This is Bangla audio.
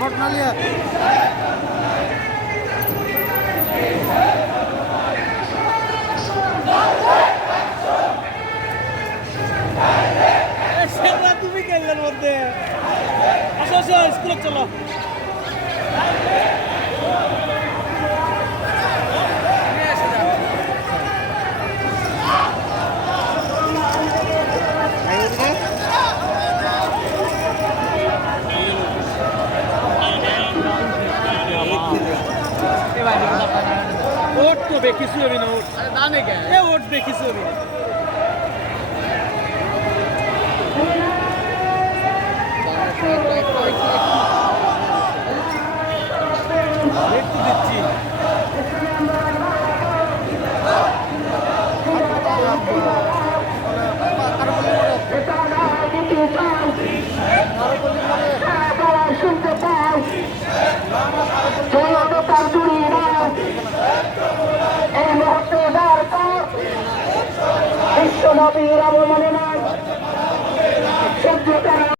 ঘটনা নিয়ে তুমি খেললেন মধ্যে আসো আসো স্কুলে চলো ওট তো বেকিসু হবে না ওট দানে কে এ ওট বেকিসু হবে না একটু দিচ্ছি শুনতে পাই এই মুহূর্তে বিশ্ব নবীর অবমাননায় সহ্য করা